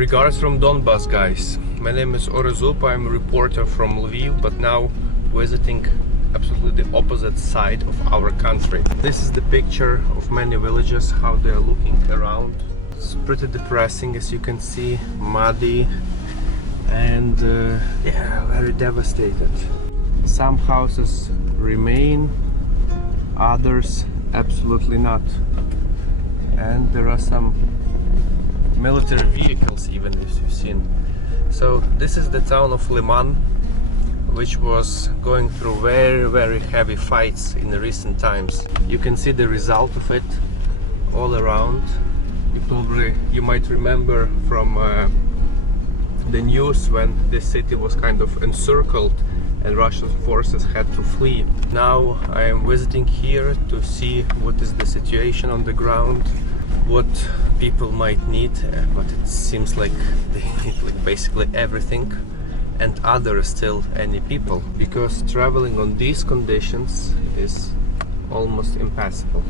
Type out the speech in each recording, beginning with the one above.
Regards from Donbas, guys. My name is Orest. I'm a reporter from Lviv, but now visiting absolutely the opposite side of our country. This is the picture of many villages, how they are looking around. It's pretty depressing, as you can see, muddy and yeah, very devastated. Some houses remain, others absolutely not. And there are some military vehicles even, as you've seen. So this is the town of Lyman, which was going through very heavy fights in the recent times. You can see the result of it all around. You might remember from the news when this city was kind of encircled and Russian forces had to flee. Now I am visiting here to see what is the situation on the ground, what people might need, but it seems like they need like basically everything, and other still any people, because traveling on these conditions is almost impossible.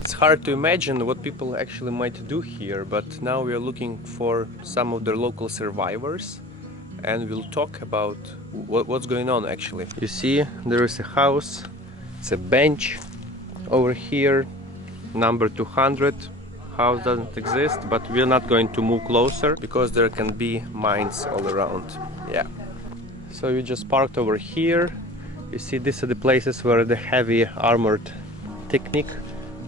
It's hard to imagine what people actually might do here, but now we are looking for some of the local survivors and we'll talk about what's going on actually. You see, there is a house, it's a bench over here, number 200. House doesn't exist, but we're not going to move closer because there can be mines all around. Yeah. So we just parked over here. You see, these are the places where the heavy armored technique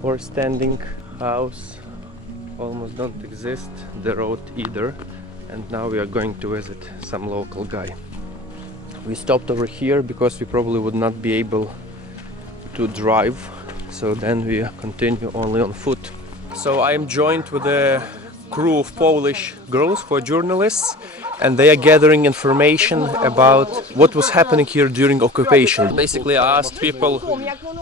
were standing. House almost don't exist, the road either. And now we are going to visit some local guy. We stopped over here because we probably would not be able to drive, so then we continue only on foot. So I am joined with a crew of Polish girls who are journalists, and they are gathering information about what was happening here during occupation. Basically, I asked people,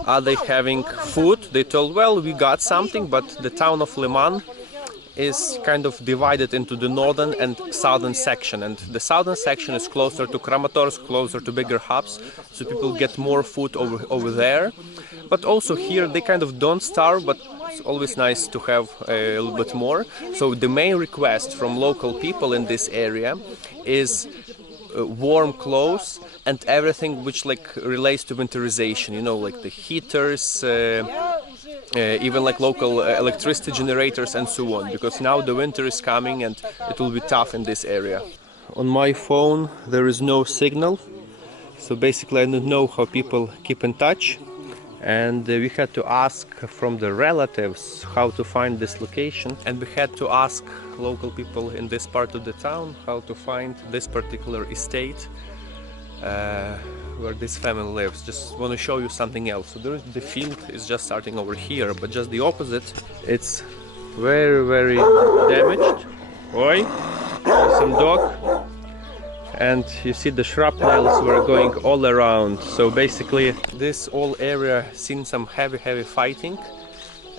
are they having food? They told, well, we got something, but the town of Lyman is kind of divided into the northern and southern section, and the southern section is closer to Kramatorsk, closer to bigger hubs, so people get more food over there. But also here they kind of don't starve, but it's always nice to have a little bit more. So the main request from local people in this area is warm clothes and everything which like relates to winterization, you know, like the heaters, even like local electricity generators and so on, because now the winter is coming and it will be tough in this area. On my phone there is no signal, so basically I don't know how people keep in touch, and we had to ask from the relatives how to find this location, and we had to ask local people in this part of the town how to find this particular estate where this family lives. Just want to show you something else. So the field is just starting over here, but just the opposite, it's very damaged. Oi, some dog. And you see the shrapnels were going all around. So basically this whole area seen some heavy fighting,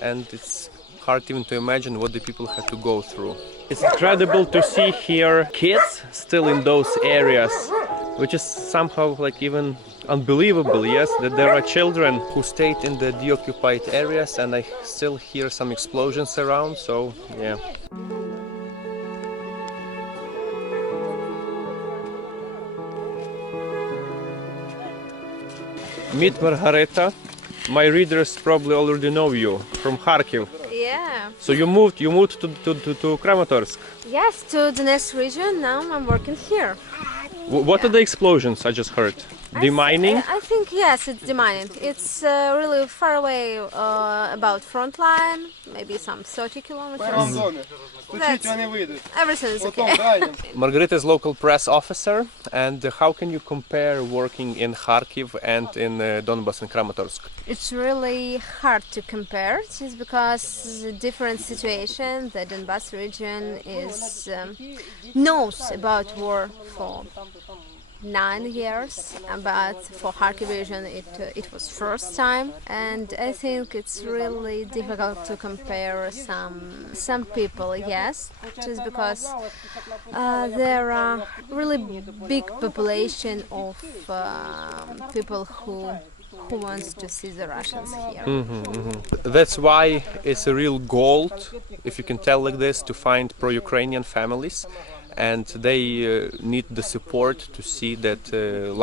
and it's hard even to imagine what the people had to go through. It's incredible to see here kids still in those areas, which is somehow like even unbelievable, yes, that there are children who stayed in the deoccupied areas, and I still hear some explosions around, so yeah. Meet Margareta. My readers probably already know you from Kharkiv. Yeah. So you moved to Kramatorsk. Yes, to the next region. Now I'm working here. What are the explosions I just heard? Demining? I think yes, it's demining. It's really far away, about front line, maybe some 30 kilometers. Everything is okay. Margarita is local press officer, and how can you compare working in Kharkiv and in Donbas and Kramatorsk? It's really hard to compare, just because the different situation. The Donbas region is knows about war for 9 years, but for Kharkiv region it was first time, and I think it's really difficult to compare some people, yes, just because there are really big population of people who wants to see the Russians here. That's why it's a real goal, if you can tell like this, to find pro-Ukrainian families. and they need the support to see that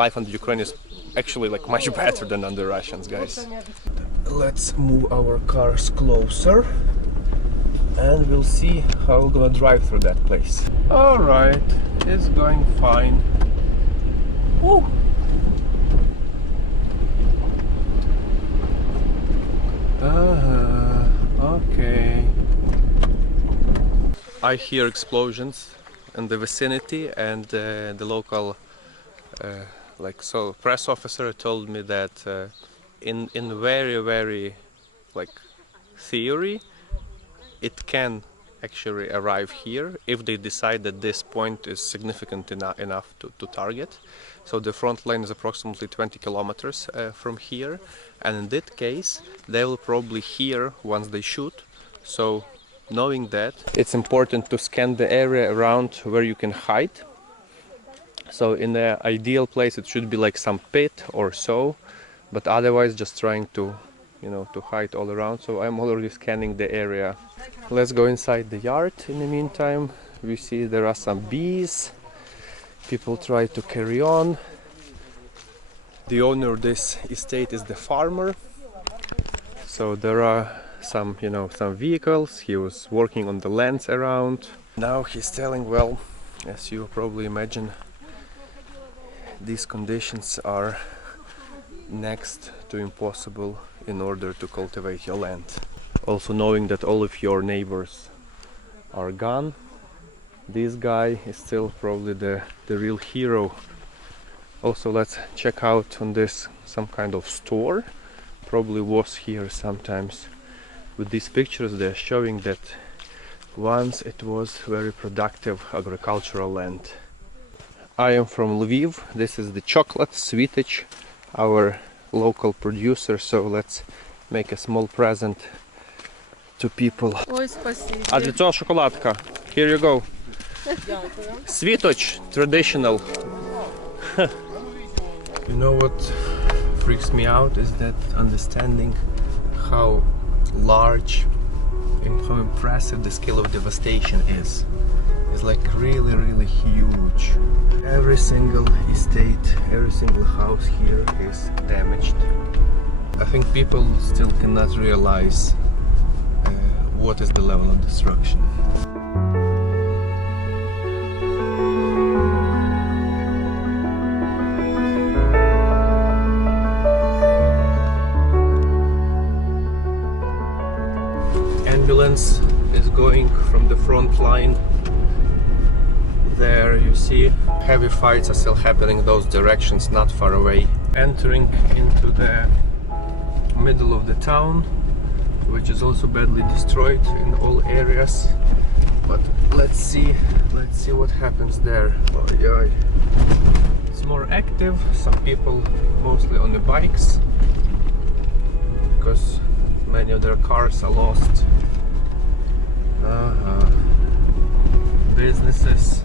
life under Ukraine is actually like much better than under Russians, guys. Let's move our cars closer and we'll see how we're gonna drive through that place. Alright, it's going fine. Woo! Okay. I hear explosions in the vicinity, and the local press officer told me that in very like theory it can actually arrive here if they decide that this point is significant enough to target. So the front line is approximately 20 kilometers from here, and in that case they will probably hear once they shoot. So knowing that, it's important to scan the area around where you can hide. So in the ideal place it should be like some pit or so, but otherwise just trying to, you know, to hide all around. So I'm already scanning the area. Let's go inside the yard. In the meantime, we see there are some bees. People try to carry on. The owner of this estate is the farmer. So there are some vehicles. He was working on the lands around. Now he's telling, well, as you probably imagine, these conditions are next to impossible in order to cultivate your land. Also knowing that all of your neighbors are gone, this guy is still probably the real hero. Also, let's check out on this some kind of store. Probably was here sometimes. With these pictures they're showing that once it was very productive agricultural land. I am from Lviv. This is the chocolate Svyatohirsk, our local producer, so let's make a small present to people. Ой, спасибо. А для цього шоколадка. Here you go. Svyatohirsk, traditional. You know what freaks me out is that understanding how large and how impressive the scale of devastation is. It's like really huge. Every single estate, every single house here is damaged. I think people still cannot realize what is the level of destruction. Ambulance is going from the front line. There you see heavy fights are still happening in those directions, not far away. Entering into the middle of the town, which is also badly destroyed in all areas. But let's see what happens there. Oh, yeah. It's more active. Some people mostly on the bikes, because many of their cars are lost. Businesses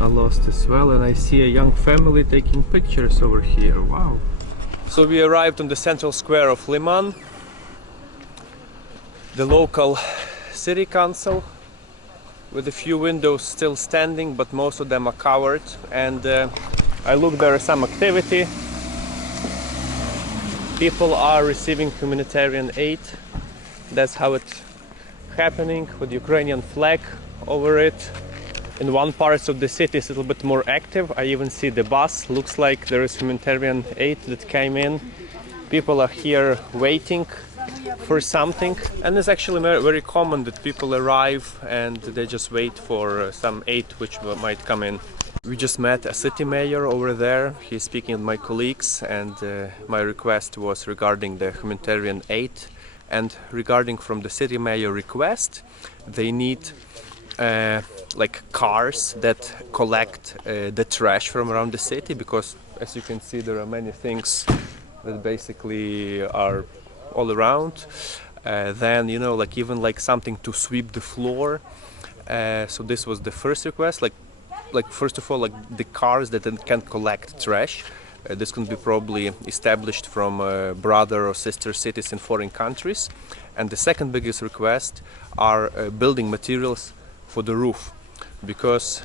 are lost as well, and I see a young family taking pictures over here. Wow. So we arrived on the central square of Lyman, the local city council, with a few windows still standing, but most of them are covered. And I look, there is some activity. People are receiving humanitarian aid. That's how it's happening, with Ukrainian flag over it. In one part of the city it's a little bit more active. I even see the bus. Looks like there is humanitarian aid that came in. People are here waiting for something, and it's actually very common that people arrive and they just wait for some aid which might come in. We just met a city mayor over there. He's speaking with my colleagues, and my request was regarding the humanitarian aid. And regarding from the city mayor request, they need like cars that collect the trash from around the city, because as you can see there are many things that basically are all around. Then, you know, like even like something to sweep the floor. So this was the first request, like first of all, like the cars that can collect trash. This can be probably established from brother or sister cities in foreign countries. And the second biggest request are building materials for the roof. because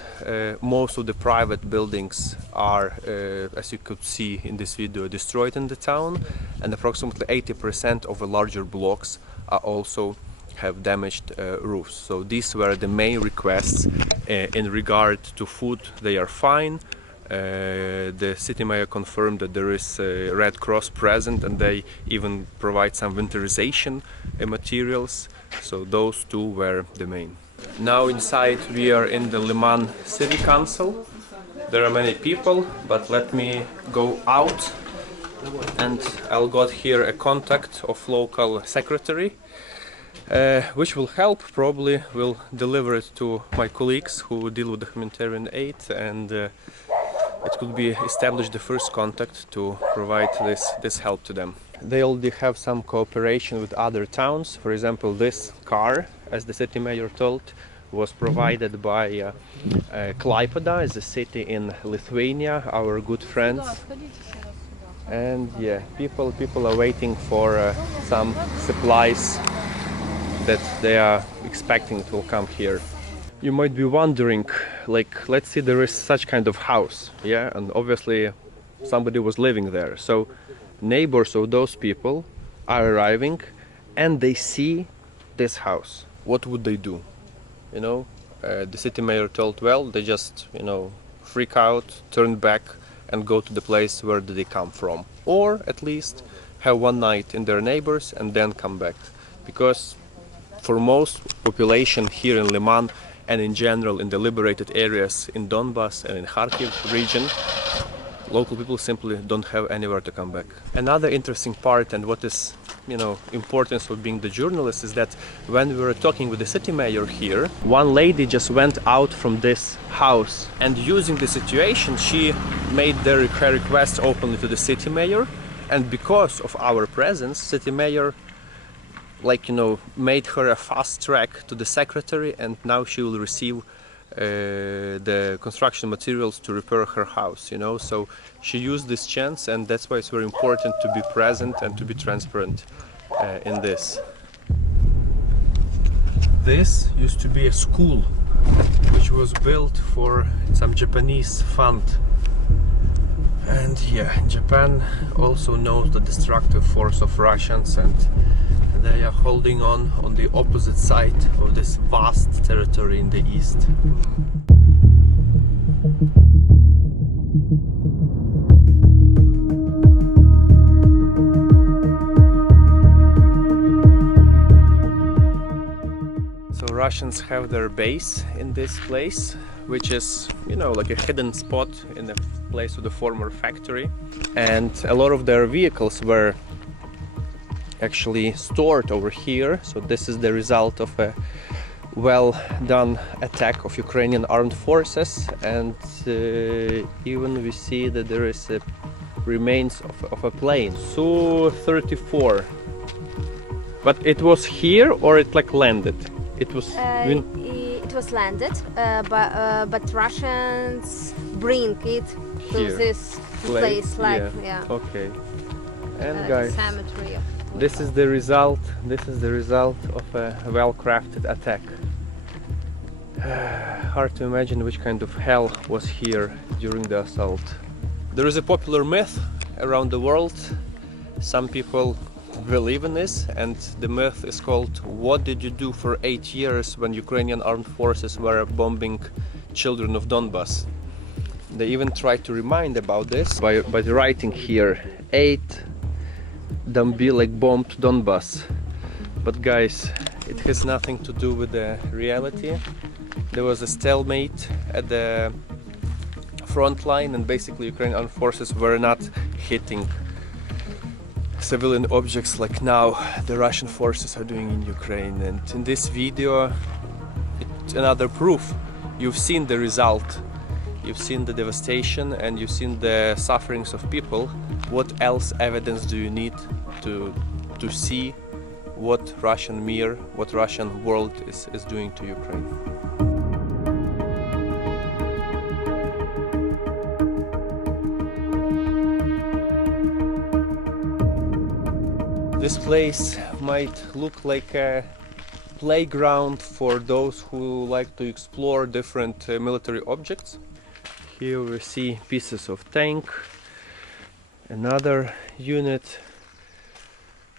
most of the private buildings are, as you could see in this video, destroyed in the town, and approximately 80% of the larger blocks are also have damaged roofs. So these were the main requests. In regard to food, they are fine. The city mayor confirmed that there is a Red Cross present, and they even provide some winterization materials. So those two were the main. Now inside we are in the Lyman City Council. There are many people, but let me go out and I'll got here a contact of local secretary, which will help. Probably will deliver it to my colleagues who deal with the humanitarian aid, and it could be established the first contact to provide this help to them. They already have some cooperation with other towns. For example, this car, as the city mayor told, was provided by Klaipėda, is a city in Lithuania, our good friends. And yeah, people are waiting for some supplies that they are expecting it will come here. You might be wondering, like, let's say there is such kind of house, yeah, and obviously somebody was living there. So neighbors of those people are arriving and they see this house. What would they do? You know, the city mayor told, well, they just, you know, freak out, turn back and go to the place where did they come from, or at least have one night in their neighbors and then come back. Because for most population here in Lyman and in general in the liberated areas in Donbas and in Kharkiv region, local people simply don't have anywhere to come back. Another interesting part, and what is, you know, importance of being the journalist, is that when we were talking with the city mayor here, one lady just went out from this house, and using the situation she made her request openly to the city mayor, and because of our presence, city mayor, like, you know, made her a fast track to the secretary, and now she will receive the construction materials to repair her house, you know. So she used this chance, and that's why it's very important to be present and to be transparent in this. This used to be a school which was built for some Japanese fund, and yeah, Japan also knows the destructive force of Russians, and they are holding on the opposite side of this vast territory in the east. So Russians have their base in this place, which is, you know, like a hidden spot in the place of the former factory, and a lot of their vehicles were actually stored over here. So this is the result of a well done attack of Ukrainian armed forces, and even we see that there is a remains of a plane, Su-34. But it was here, or it like landed? It was it was landed, but Russians bring it to Here. this place, like, yeah. Okay. And guys, cemetery. this is the result. This is the result of a well-crafted attack. Hard to imagine which kind of hell was here during the assault. There is a popular myth around the world. Some people believe in this, and the myth is called "What did you do for 8 years when Ukrainian armed forces were bombing children of Donbas?" They even tried to remind about this by writing here 8 Donbas bombed Donbas. But guys, it has nothing to do with the reality. There was a stalemate at the front line, and basically Ukrainian armed forces were not hitting civilian objects like now the Russian forces are doing in Ukraine. And in this video, it's another proof. You've seen the result. You've seen the devastation, and you've seen the sufferings of people. What else evidence do you need to see what Russian mirror, what Russian world is doing to Ukraine? This place might look like a playground for those who like to explore different military objects. Here we see pieces of tank, another unit.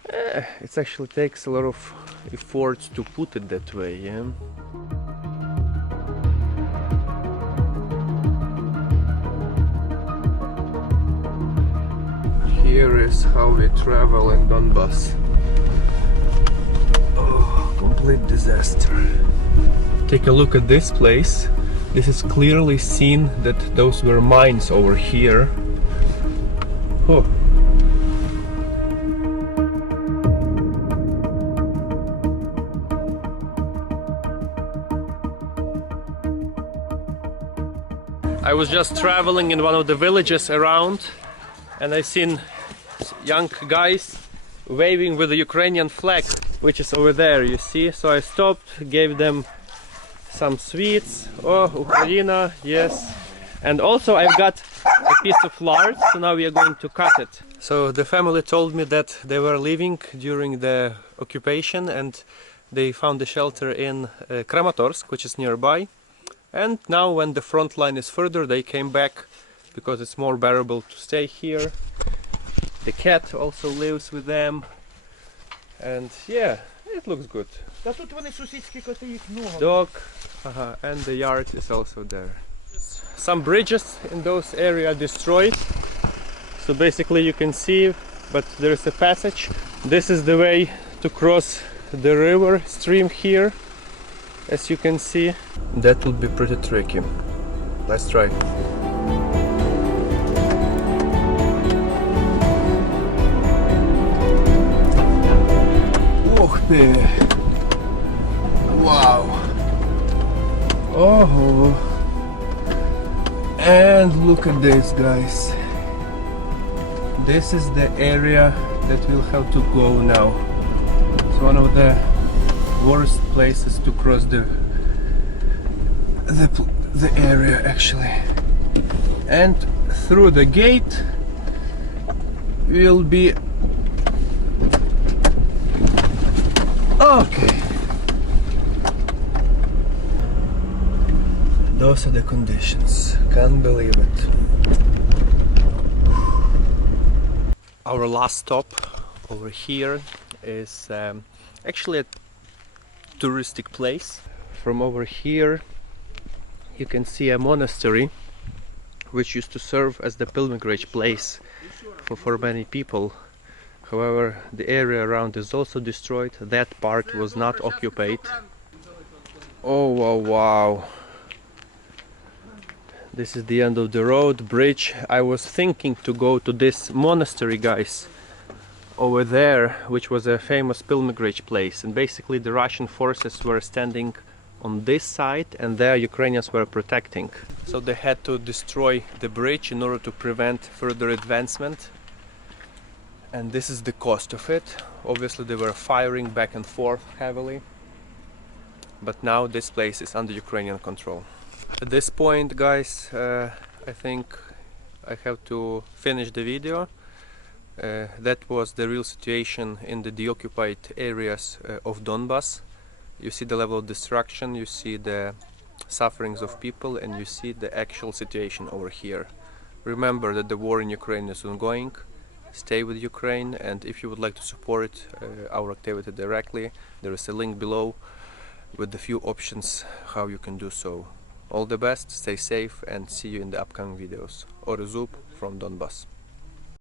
It actually takes a lot of effort to put it that way, yeah? Here is how we travel in Donbas. Oh, complete disaster. Take a look at this place. This is clearly seen that those were mines over here. Oh. I was just traveling in one of the villages around and I seen young guys waving with the Ukrainian flag, which is over there, you see. So I stopped, gave them some sweets. Oh, Ukraina, yes. And also I've got a piece of lard, so now we are going to cut it. So the family told me that they were leaving during the occupation and they found a shelter in Kramatorsk, which is nearby. And now when the front line is further, they came back because it's more bearable to stay here. The cat also lives with them. And yeah, it looks good. Dog, and the yard is also there. Some bridges in those areas destroyed. So basically you can see, but there is a passage. This is the way to cross the river stream here. As you can see, that will be pretty tricky. Let's try. Wow. Oh. And look at this, guys. This is the area that we'll have to go now. It's one of the worst places to cross the area actually, and through the gate will be okay. Those are the conditions. Can't believe it. Our last stop over here is actually a touristic place. From over here you can see a monastery which used to serve as the pilgrimage place for many people. However, the area around is also destroyed. That part was not occupied. Oh wow, wow. This is the end of the road, bridge. I was thinking to go to this monastery, guys, over there, which was a famous pilgrimage place, and basically the Russian forces were standing on this side and there Ukrainians were protecting. So they had to destroy the bridge in order to prevent further advancement, and this is the cost of it. Obviously they were firing back and forth heavily, but now this place is under Ukrainian control. At this point, guys, I think I have to finish the video. That was the real situation in the deoccupied areas of Donbas. You see the level of destruction, you see the sufferings of people, and you see the actual situation over here. Remember that the war in Ukraine is ongoing. Stay with Ukraine, and if you would like to support our activity directly, there is a link below with a few options how you can do so. All the best, stay safe, and see you in the upcoming videos. Orest from Donbas.